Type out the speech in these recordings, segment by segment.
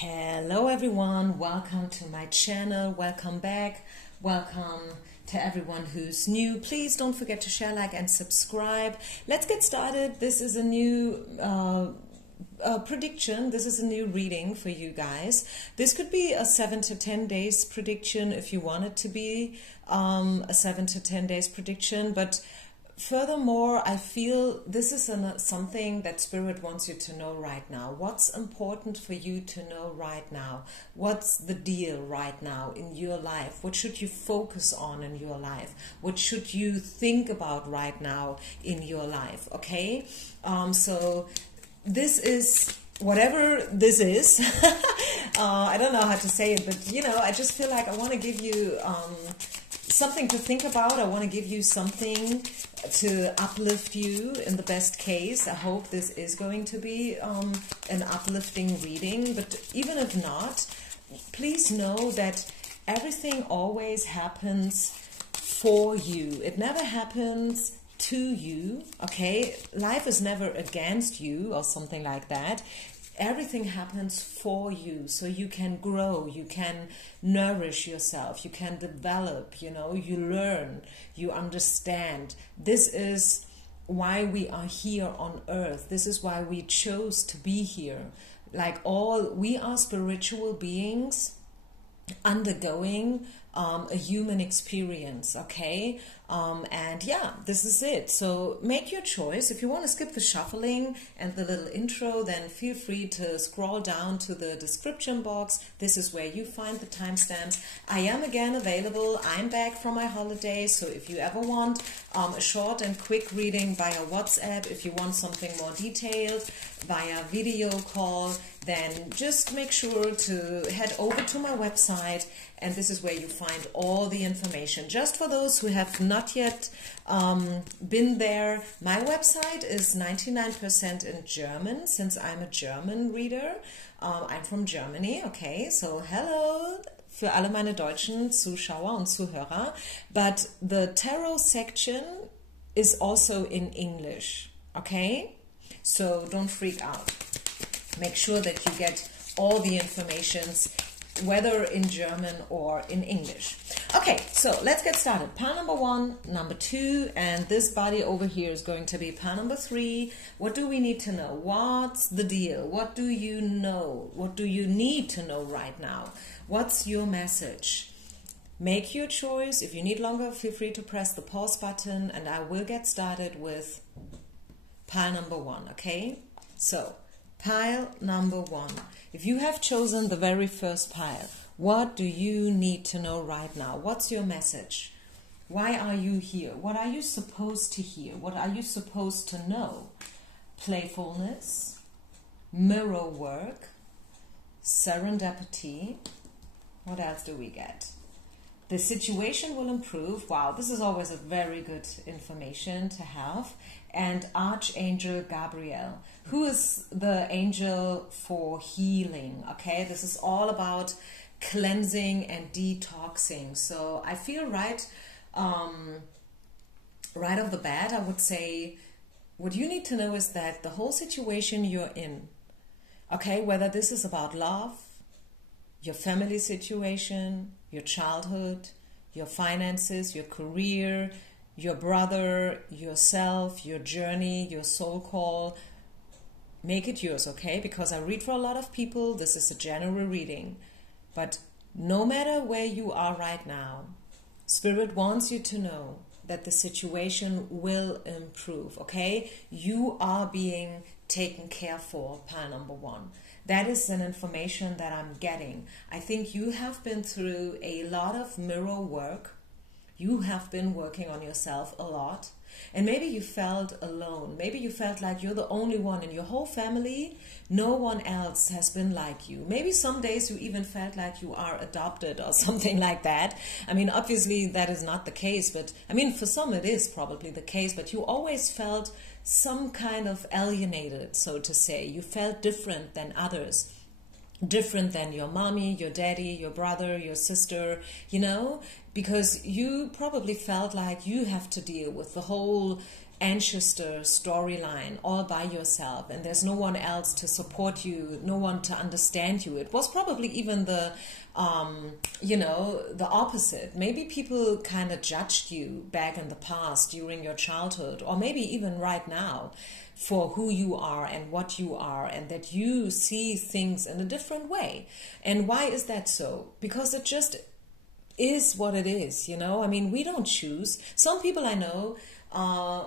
Hello everyone, welcome to my channel, welcome back, welcome to everyone who's new. Please don't forget to share, like and subscribe. Let's get started. This is a new prediction. This is a new reading for you guys. This could be a 7 to 10 days prediction if you want it to be a 7 to 10 days prediction, but furthermore, I feel this is something that Spirit wants you to know right now. What's important for you to know right now? What's the deal right now in your life? What should you focus on in your life? What should you think about right now in your life? Okay? So this is whatever this is. I don't know how to say it, but you know, I just feel like I want to give you something to think about. I want to give you something to uplift you in the best case. I hope this is going to be an uplifting reading, but even if not, please know that everything always happens for you. It never happens to you, okay? Life is never against you or something like that. Everything happens for you, so you can grow, you can nourish yourself, you can develop, you know, you learn, you understand. This is why we are here on earth. This is why we chose to be here. We are spiritual beings undergoing a human experience, okay? And yeah, this is it. So make your choice. If you want to skip the shuffling and the little intro, then feel free to scroll down to the description box. This is where you find the timestamps. I am again available. I'm back from my holidays, so if you ever want a short and quick reading via WhatsApp, if you want something more detailed via video call, then just make sure to head over to my website, and this is where you find all the information. Just for those who have not yet been there, my website is 99% in German, since I'm a German reader. I'm from Germany, okay, so hello für alle meine deutschen Zuschauer und Zuhörer. But the tarot section is also in English, okay? So don't freak out. Make sure that you get all the informations, whether in German or in English. Okay, so let's get started. Pile number 1, number 2, and this body over here is going to be pile number 3. What do we need to know? What's the deal? What do you know? What do you need to know right now? What's your message? Make your choice. If you need longer, feel free to press the pause button, and I will get started with pile number 1, okay? So, pile number 1. If you have chosen the very first pile, what do you need to know right now? What's your message? Why are you here? What are you supposed to hear? What are you supposed to know? Playfulness, mirror work, serendipity. What else do we get? The situation will improve. Wow, this is always a very good information to have. And Archangel Gabriel, who is the angel for healing, okay? This is all about cleansing and detoxing. So I feel right off the bat, I would say what you need to know is that the whole situation you're in, okay, whether this is about love, your family situation, your childhood, your finances, your career, your brother, yourself, your journey, your soul call, make it yours, okay? Because I read for a lot of people. This is a general reading. But no matter where you are right now, Spirit wants you to know that the situation will improve, okay? You are being taken care for, pile number 1. That is an information that I'm getting. I think you have been through a lot of mirror work. You have been working on yourself a lot. And maybe you felt alone. Maybe you felt like you're the only one in your whole family. No one else has been like you. Maybe some days you even felt like you are adopted or something like that. I mean, obviously that is not the case, but I mean, for some it is probably the case, but you always felt some kind of alienated, so to say. You felt different than others. Different than your mommy, your daddy, your brother, your sister, you know, because you probably felt like you have to deal with the whole ancestor storyline all by yourself, and there's no one else to support you, no one to understand you. It was probably even the the opposite. Maybe people kind of judged you back in the past during your childhood, or maybe even right now, for who you are and what you are, and that you see things in a different way. And why is that so? Because it just is what it is, I mean, we don't choose. Some people I know,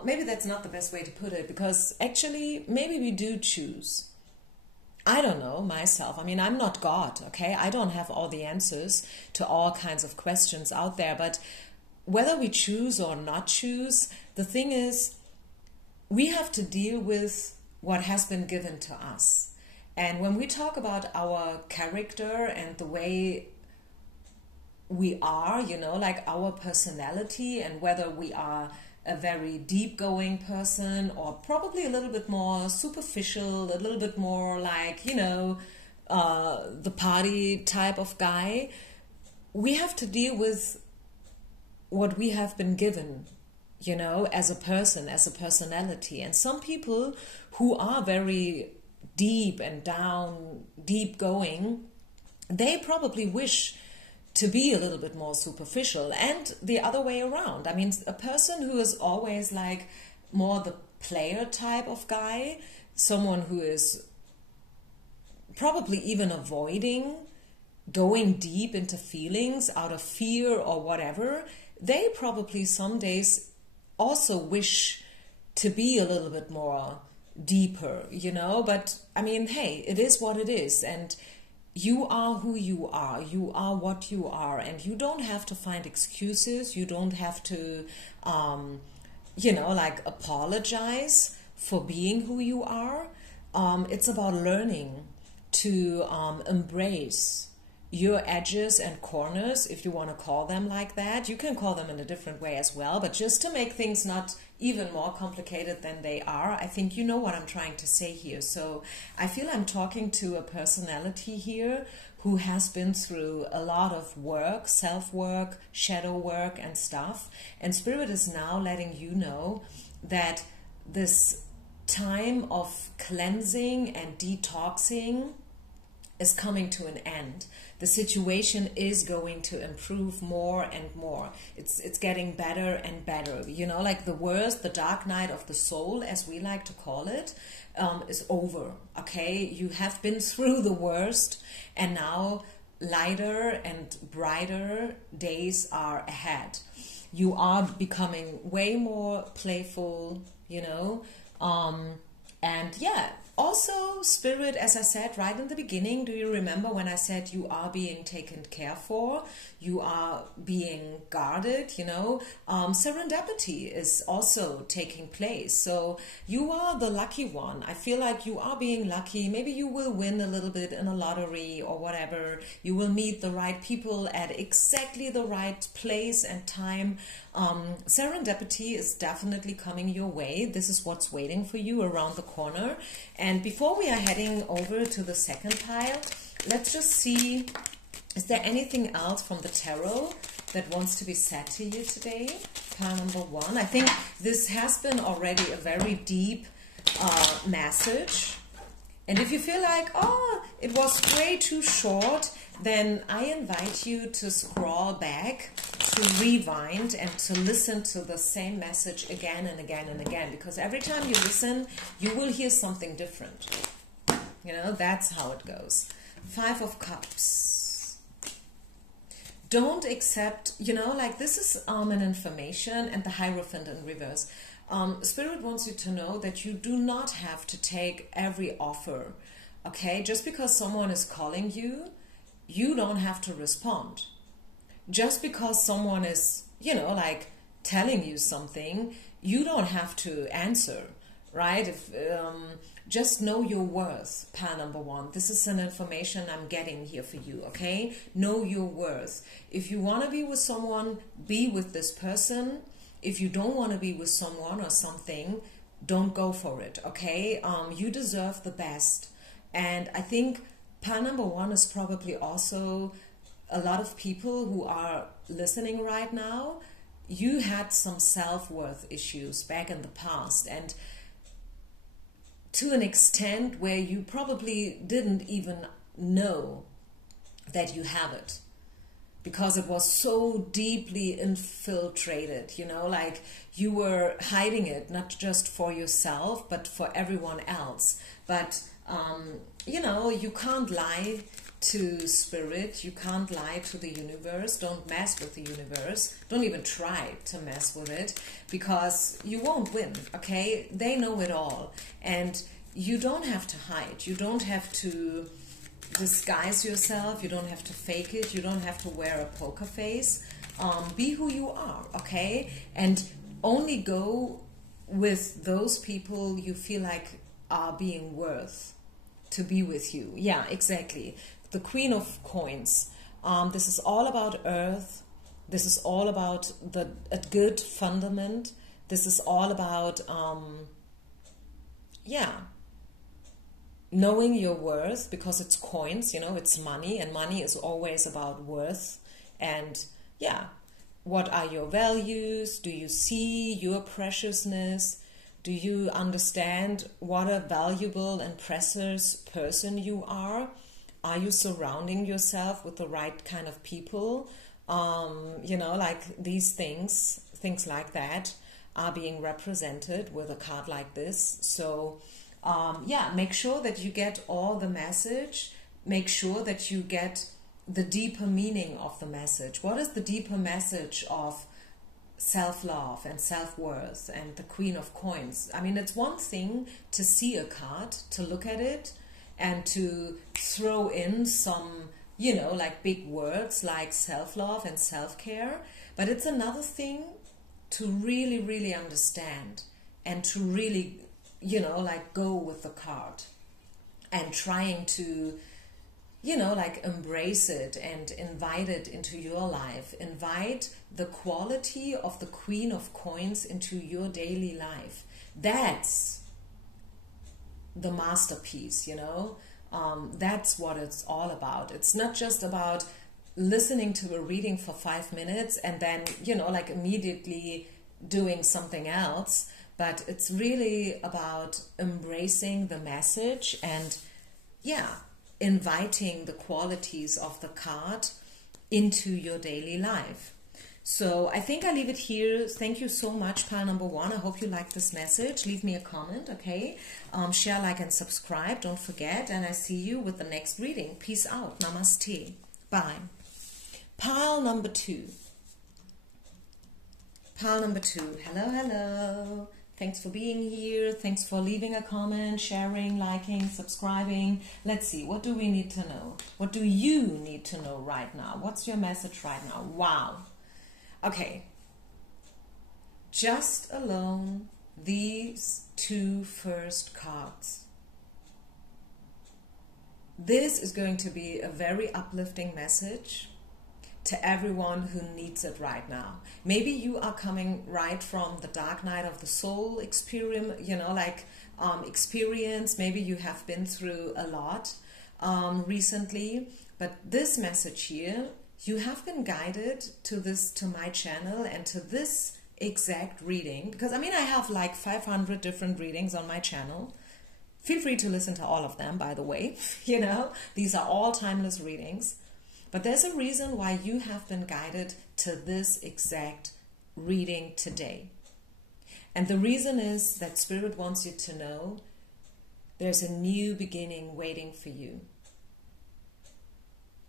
maybe that's not the best way to put it, because actually maybe we do choose. I don't know myself. I mean, I'm not God, okay? I don't have all the answers to all kinds of questions out there. But whether we choose or not choose, the thing is, we have to deal with what has been given to us. And when we talk about our character and the way we are, like our personality, and whether we are a very deep-going person or probably a little bit more superficial, a little bit more like, the party type of guy, we have to deal with what we have been given, as a person, as a personality. And some people who are very deep and down, deep-going, they probably wish to be a little bit more superficial, and the other way around. I mean, a person who is always like more the player type of guy, someone who is probably even avoiding going deep into feelings out of fear or whatever, they probably some days also wish to be a little bit more deeper, but I mean, hey, it is what it is, and you are who you are what you are, and you don't have to find excuses, you don't have to, apologize for being who you are. It's about learning to embrace your edges and corners, if you want to call them like that. You can call them in a different way as well, but just to make things not even more complicated than they are, I think you know what I'm trying to say here. So I feel I'm talking to a personality here who has been through a lot of work, self-work, shadow work and stuff. And Spirit is now letting you know that this time of cleansing and detoxing is coming to an end. The situation is going to improve more and more. It's getting better and better. Like the worst, the dark night of the soul, as we like to call it, is over. Okay, you have been through the worst, and now lighter and brighter days are ahead. You are becoming way more playful, and yeah. Also, Spirit, as I said right in the beginning, do you remember when I said you are being taken care for? You are being guarded, serendipity is also taking place. So you are the lucky one. I feel like you are being lucky. Maybe you will win a little bit in a lottery or whatever. You will meet the right people at exactly the right place and time. Serendipity is definitely coming your way. This is what's waiting for you around the corner. And before we are heading over to the second pile, let's just see, is there anything else from the tarot that wants to be said to you today? Pile number one. I think this has been already a very deep message. And if you feel like, oh, it was way too short, then I invite you to scroll back, to rewind, and to listen to the same message again and again and again. Because every time you listen, you will hear something different. That's how it goes. 5 of Cups. Don't accept, this is an information, and the Hierophant in reverse. Spirit wants you to know that you do not have to take every offer, okay? Just because someone is calling you, you don't have to respond. Just because someone is, telling you something, you don't have to answer, right? Just know your worth, pile number one. This is an information I'm getting here for you, okay? Know your worth. If you want to be with someone, be with this person. If you don't want to be with someone or something, don't go for it, okay? You deserve the best. And I think pile number one is probably also a lot of people who are listening right now. you had some self-worth issues back in the past, and to an extent where you probably didn't even know that you have it, because it was so deeply infiltrated, you know, like you were hiding it, not just for yourself, but for everyone else. But, you know, you can't lie to spirit, you can't lie to the universe. Don't mess with the universe. Don't even try to mess with it, because you won't win, okay? They know it all. And you don't have to hide. You don't have to disguise yourself. You don't have to fake it. You don't have to wear a poker face. Be who you are, okay? And only go with those people you feel like are being worth to be with you. Yeah, exactly. The Queen of Coins. This is all about earth. This is all about a good fundament. This is all about, knowing your worth, because it's coins, you know, it's money, and money is always about worth. And yeah, what are your values? Do you see your preciousness? Do you understand what a valuable and precious person you are? Are you surrounding yourself with the right kind of people? You know, like these things like that are being represented with a card like this. So make sure that you get all the message. Make sure that you get the deeper meaning of the message. What is the deeper message of self-love and self-worth and the Queen of Coins? I mean, it's one thing to see a card, to look at it, and to throw in some, you know, like big words like self-love and self-care. But it's another thing to really, really understand and to really, you know, like go with the card and trying to, you know, like embrace it and invite it into your life. Invite the quality of the Queen of Coins into your daily life. That's the masterpiece, you know. That's what it's all about. It's not just about listening to a reading for 5 minutes and then, you know, like immediately doing something else. But it's really about embracing the message and, inviting the qualities of the card into your daily life. So I think I leave it here. Thank you so much, pile number 1. I hope you like this message. Leave me a comment, okay? Share, like, and subscribe. Don't forget. And I see you with the next reading. Peace out. Namaste. Bye. Pile number 2. Pile number 2. Hello, hello. Thanks for being here. Thanks for leaving a comment, sharing, liking, subscribing. Let's see. What do we need to know? What do you need to know right now? What's your message right now? Wow. Okay. Just alone these 2 first cards. This is going to be a very uplifting message to everyone who needs it right now. Maybe you are coming right from the dark night of the soul experience, you know, like experience. Maybe you have been through a lot recently, but this message here, you have been guided to my channel and to this exact reading, because I mean, I have like 500 different readings on my channel. Feel free to listen to all of them, by the way. You know, these are all timeless readings. But there's a reason why you have been guided to this exact reading today. And the reason is that Spirit wants you to know there's a new beginning waiting for you.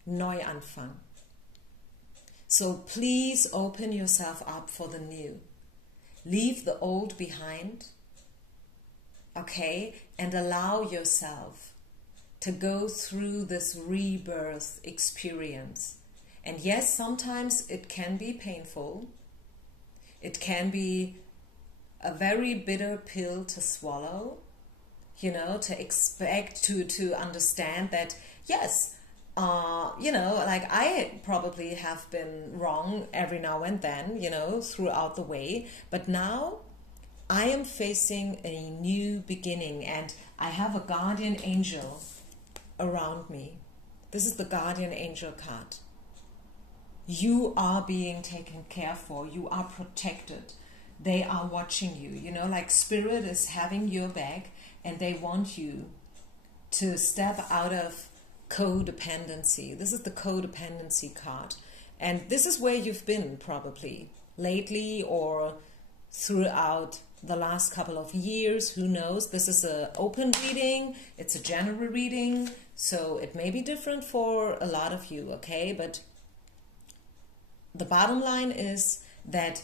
Neuanfang. So please open yourself up for the new. Leave the old behind, okay? And allow yourself to go through this rebirth experience. And yes, sometimes it can be painful. It can be a very bitter pill to swallow, you know, to expect, to understand that, yes, you know, like I probably have been wrong every now and then, you know, throughout the way. But now I am facing a new beginning, and I have a guardian angel around me. This is the guardian angel card. you are being taken care for, you are protected, they are watching you, you know, like Spirit is having your back, and they want you to step out of codependency. This is the codependency card, and this is where you've been probably lately or throughout the last couple of years, who knows. This is an open reading, it's a general reading, so it may be different for a lot of you, okay? But the bottom line is that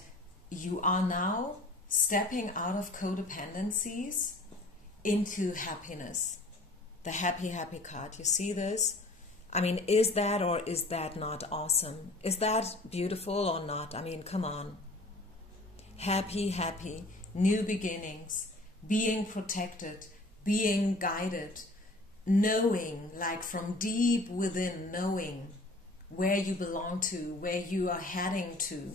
you are now stepping out of codependencies into happiness. The happy, happy card. You see this? I mean, is that or is that not awesome? Is that beautiful or not? I mean, come on. Happy, happy, new beginnings, being protected, being guided, knowing, like from deep within, knowing where you belong to, where you are heading to.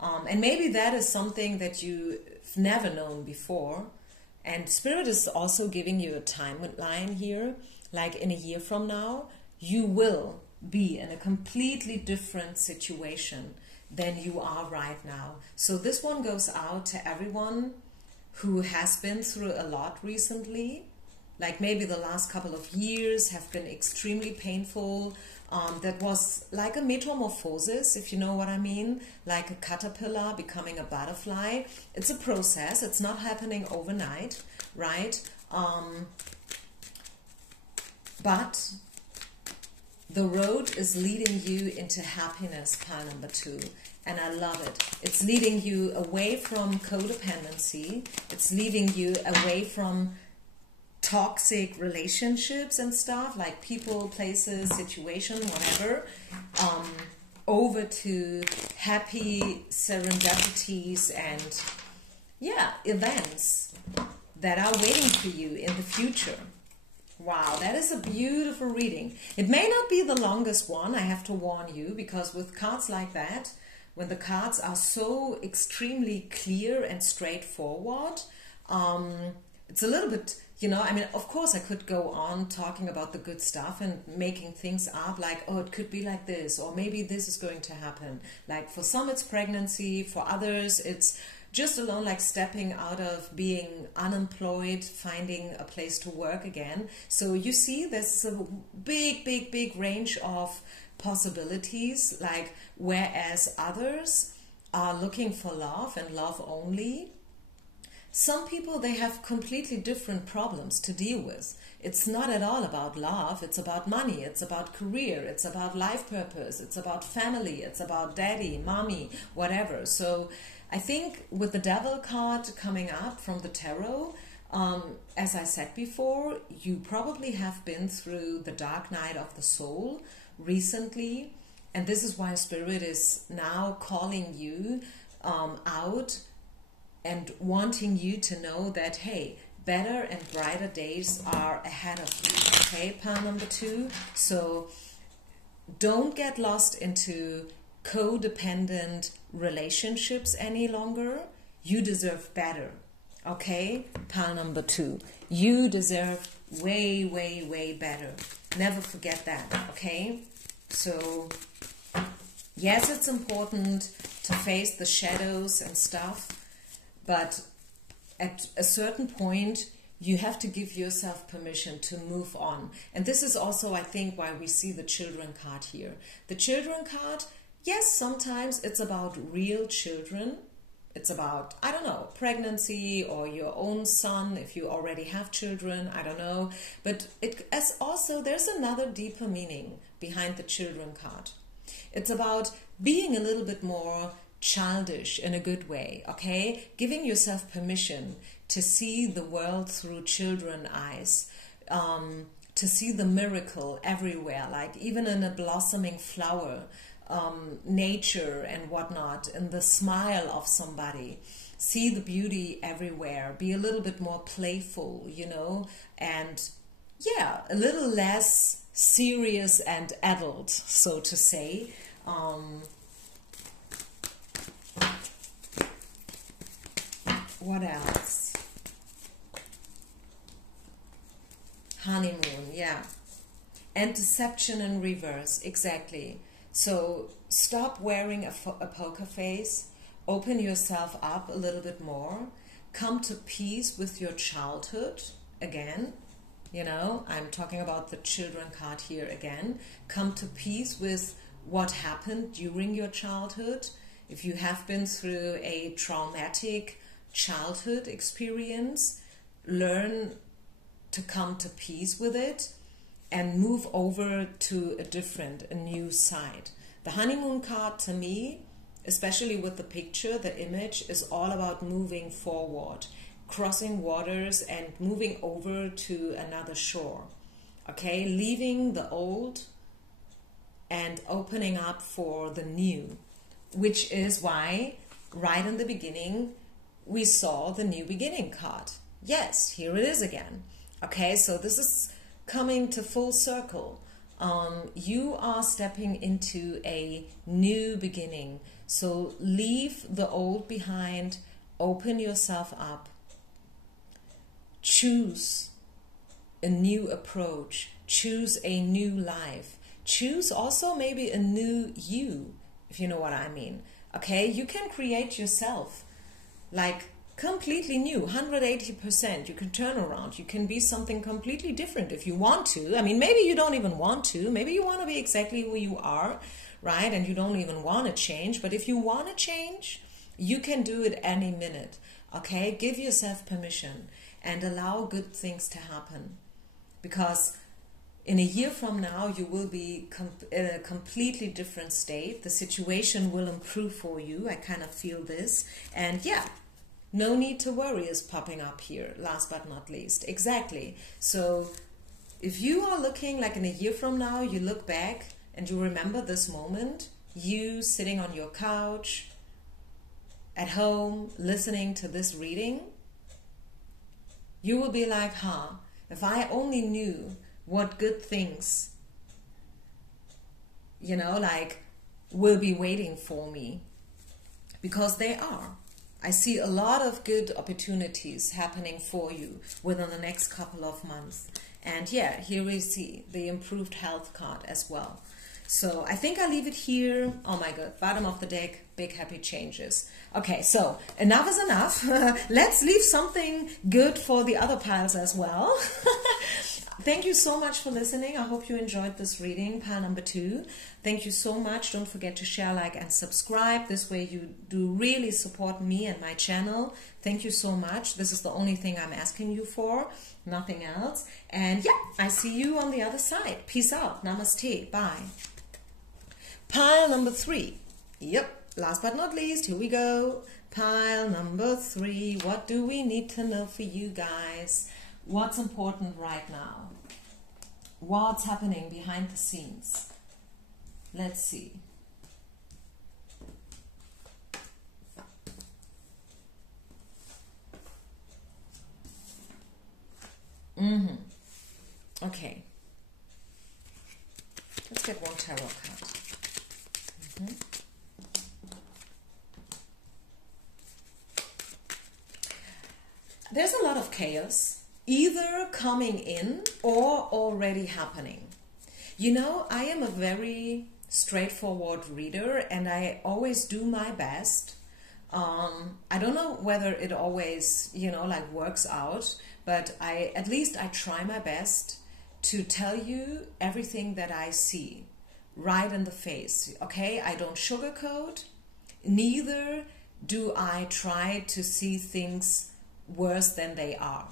And maybe that is something that you've never known before. And Spirit is also giving you a timeline here, like in a year from now, you will be in a completely different situation than you are right now. So this one goes out to everyone who has been through a lot recently, like maybe the last couple of years have been extremely painful. That was like a metamorphosis, if you know what I mean, like a caterpillar becoming a butterfly. It's a process, it's not happening overnight, right? But the road is leading you into happiness, pile number 2. And I love it. It's leading you away from codependency. It's leading you away from toxic relationships and stuff, like people, places, situation, whatever, over to happy serendipities and, yeah, events that are waiting for you in the future. Wow, that is a beautiful reading. It may not be the longest one, I have to warn you, because with cards like that, when the cards are so extremely clear and straightforward, it's a little bit, you know, I mean, of course I could go on talking about the good stuff and making things up like, oh, it could be like this, or maybe this is going to happen. Like for some it's pregnancy, for others it's just alone like stepping out of being unemployed, finding a place to work again. So you see there's a big range of possibilities, like whereas others are looking for love and love only. Some people, they have completely different problems to deal with. It's not at all about love, it's about money, it's about career, it's about life purpose, it's about family, it's about daddy, mommy, whatever. So I think with the Devil card coming up from the tarot, as I said before, you probably have been through the dark night of the soul recently, and this is why Spirit is now calling you out and wanting you to know that, hey, better and brighter days are ahead of you, okay, pile number 2. So don't get lost into codependent relationships any longer. You deserve better, okay, pile number 2. You deserve way better. Never forget that, okay? So yes, it's important to face the shadows and stuff, but at a certain point, you have to give yourself permission to move on. And this is also, I think, why we see the Children card here. The Children card, yes, sometimes it's about real children. It's about, I don't know, pregnancy or your own son, if you already have children, I don't know. But as also, there's another deeper meaning behind the Children card. It's about being a little bit more childish in a good way, okay? Giving yourself permission to see the world through children eyes, to see the miracle everywhere, like even in a blossoming flower, nature and whatnot, in the smile of somebody. See the beauty everywhere. Be a little bit more playful, you know, and yeah, a little less serious and adult, so to say. What else? Honeymoon, yeah. And deception in reverse, exactly. So stop wearing a poker face, open yourself up a little bit more, come to peace with your childhood again. You know, I'm talking about the children card here again. Come to peace with what happened during your childhood. If you have been through a traumatic childhood experience, learn to come to peace with it and move over to a new side. The honeymoon card to me, especially with the picture, the image, is all about moving forward, crossing waters and moving over to another shore. Okay, leaving the old and opening up for the new, which is why right in the beginning we saw the new beginning card. Yes, here it is again. Okay, so this is coming to full circle. You are stepping into a new beginning. So leave the old behind, open yourself up, choose a new approach, choose a new life, choose also maybe a new you, if you know what I mean. Okay, you can create yourself like completely new, 180%. You can turn around. You can be something completely different if you want to. I mean, maybe you don't even want to. Maybe you want to be exactly who you are, right? And you don't even want to change. But if you want to change, you can do it any minute. Okay, give yourself permission and allow good things to happen. Because in a year from now, you will be in a completely different state. The situation will improve for you. I kind of feel this. And yeah, no need to worry is popping up here, last but not least. Exactly. So if you are looking like in a year from now, you look back and you remember this moment, you sitting on your couch, at home, listening to this reading, you will be like, if I only knew what good things, you know, like will be waiting for me, because they are. I see a lot of good opportunities happening for you within the next couple of months. And yeah, here we see the improved health card as well. So I think I'll leave it here. Oh my God, bottom of the deck, big happy changes. Okay, so enough is enough. Let's leave something good for the other piles as well. Thank you so much for listening. I hope you enjoyed this reading, pile number 2. Thank you so much. Don't forget to share, like, and subscribe. This way you do really support me and my channel. Thank you so much. This is the only thing I'm asking you for, nothing else. And yeah, I see you on the other side. Peace out. Namaste. Bye. Pile number 3. Yep, last but not least, here we go. Pile number 3. What do we need to know for you guys? What's important right now? What's happening behind the scenes? Let's see. Okay. Let's get one tarot card. There's a lot of chaos, either coming in or already happening. You know, I am a very straightforward reader and I always do my best. I don't know whether it always, you know, like works out, but at least I try my best to tell you everything that I see right in the face. Okay, I don't sugarcoat, neither do I try to see things worse than they are.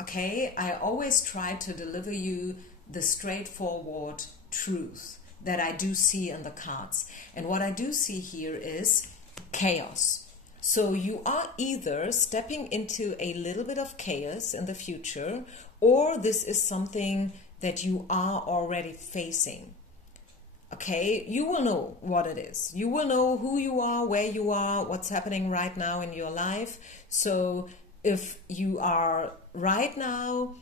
Okay, I always try to deliver you the straightforward truth that I do see in the cards. And what I do see here is chaos. So you are either stepping into a little bit of chaos in the future, or this is something that you are already facing. Okay, you will know what it is. You will know who you are, where you are, what's happening right now in your life. So if you are right now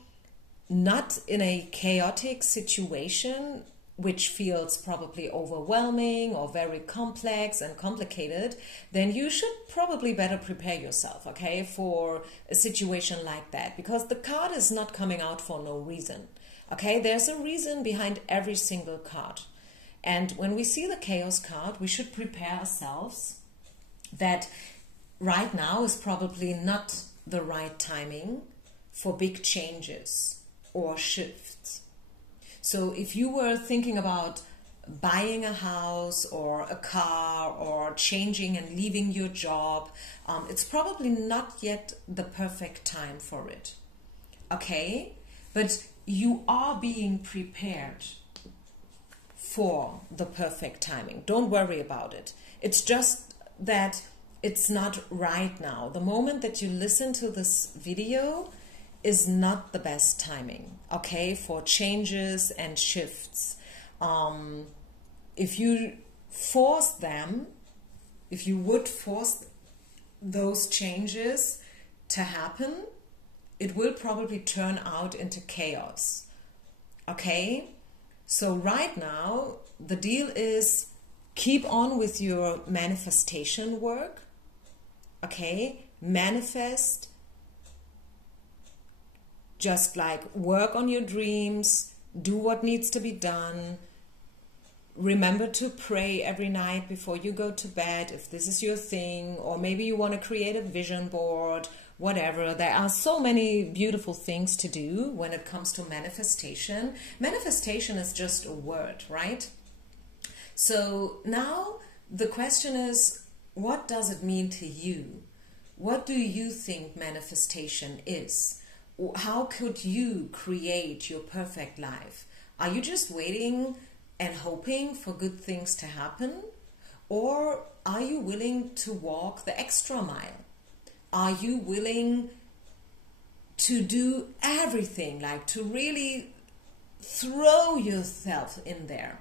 not in a chaotic situation, which feels probably overwhelming or very complex and complicated, then you should probably better prepare yourself, okay, for a situation like that, because the card is not coming out for no reason. Okay, there's a reason behind every single card. And when we see the chaos card, we should prepare ourselves that right now is probably not the right timing for big changes or shifts. So if you were thinking about buying a house or a car or changing and leaving your job, it's probably not yet the perfect time for it. Okay? But you are being prepared for the perfect timing. Don't worry about it. It's just that it's not right now. The moment that you listen to this video is not the best timing, okay, for changes and shifts. If you force them, if you would force those changes to happen, it will probably turn out into chaos, okay? So right now, the deal is keep on with your manifestation work, okay? Manifest, just like work on your dreams, do what needs to be done. Remember to pray every night before you go to bed if this is your thing, or maybe you want to create a vision board, whatever. There are so many beautiful things to do when it comes to manifestation. Manifestation is just a word, right? So now the question is, what does it mean to you? What do you think manifestation is? How could you create your perfect life? Are you just waiting and hoping for good things to happen? Or are you willing to walk the extra mile? Are you willing to do everything, like to really throw yourself in there?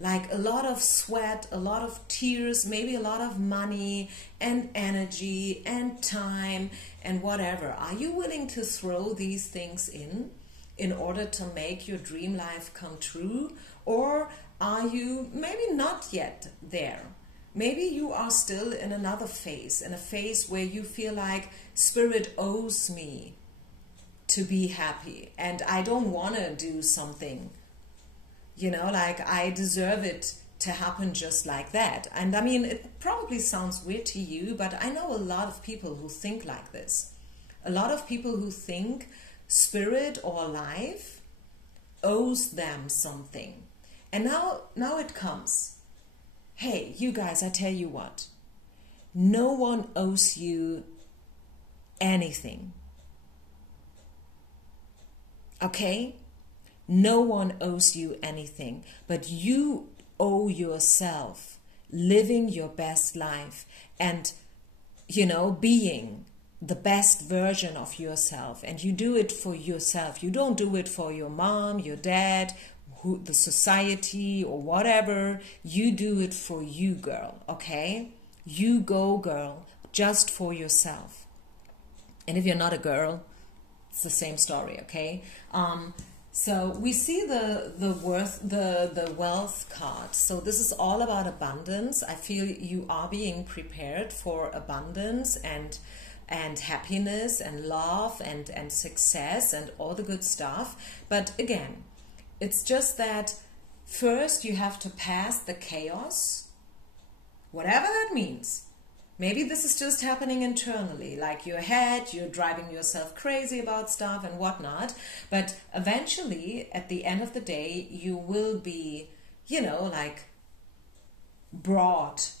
Like a lot of sweat, a lot of tears, maybe a lot of money and energy and time and whatever. Are you willing to throw these things in order to make your dream life come true? Or are you maybe not yet there? Maybe you are still in another phase, in a phase where you feel like Spirit owes me to be happy and I don't want to do something. You know, like I deserve it to happen just like that. And I mean, it probably sounds weird to you, but I know a lot of people who think like this. A lot of people who think Spirit or life owes them something. And now it comes. Hey, you guys, I tell you what. No one owes you anything. Okay? No one owes you anything, but you owe yourself living your best life and, you know, being the best version of yourself. And you do it for yourself. You don't do it for your mom, your dad, the society or whatever. You do it for you, girl, okay? You go, girl, just for yourself. And if you're not a girl, it's the same story, okay? So we see the wealth card. So this is all about abundance. I feel you are being prepared for abundance and happiness and love and success and all the good stuff. But again, it's just that first you have to pass the chaos, whatever that means. Maybe this is just happening internally, like your head, you're driving yourself crazy about stuff and whatnot. But eventually, at the end of the day, you will be, you know, like brought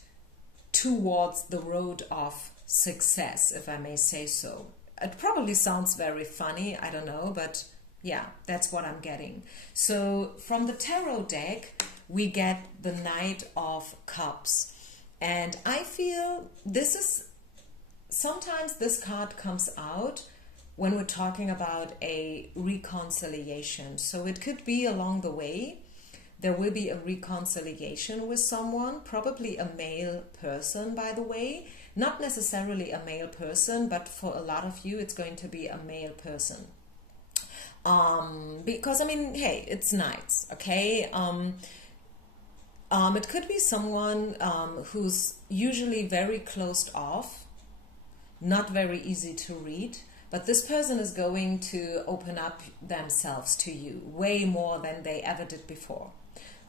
towards the road of success, if I may say so. It probably sounds very funny, I don't know, but yeah, that's what I'm getting. So from the tarot deck, we get the Knight of Cups. And I feel this is, sometimes this card comes out when we're talking about a reconciliation. So it could be along the way, there will be a reconciliation with someone, probably a male person, by the way. Not necessarily a male person, but for a lot of you, it's going to be a male person. Because, I mean, hey, it's nights, okay? It could be someone who's usually very closed off, not very easy to read, but this person is going to open up themselves to you way more than they ever did before.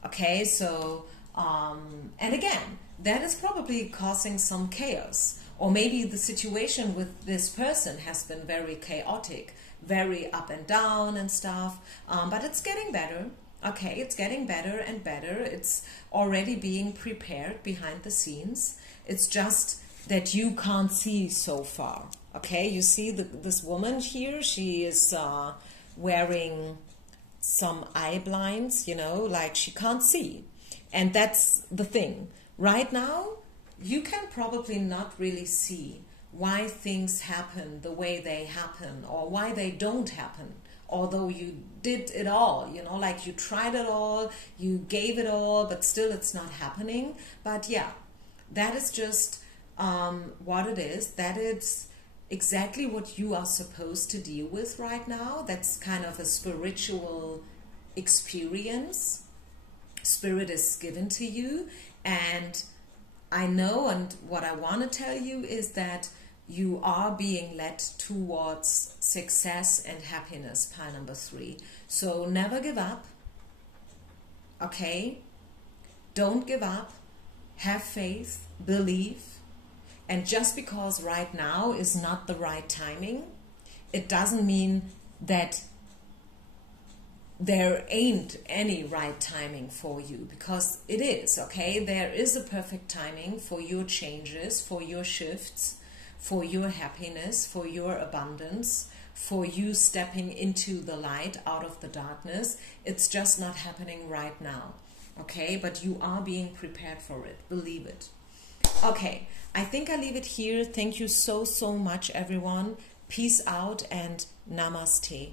Okay, so And again, that is probably causing some chaos. Or maybe the situation with this person has been very chaotic, very up and down and stuff, but it's getting better. Okay, it's getting better and better. It's already being prepared behind the scenes. It's just that you can't see so far. Okay, you see this woman here, she is wearing some eye blinds, you know, like she can't see. And that's the thing. Right now, you can probably not really see why things happen the way they happen or why they don't happen. Although you did it all, you know, like you tried it all, you gave it all, but still it's not happening. But yeah, that is just what it is. That it's exactly what you are supposed to deal with right now. That's kind of a spiritual experience. Spirit is given to you, and I know, and what I want to tell you is that you are being led towards success and happiness, pile number 3. So never give up, okay? Don't give up. Have faith, believe. And just because right now is not the right timing, it doesn't mean that there ain't any right timing for you, because it is, okay? There is a perfect timing for your changes, for your shifts, for your happiness, for your abundance, for you stepping into the light out of the darkness. It's just not happening right now, okay? But you are being prepared for it. Believe it. Okay, I think I leave it here. Thank you so much, everyone. Peace out and namaste.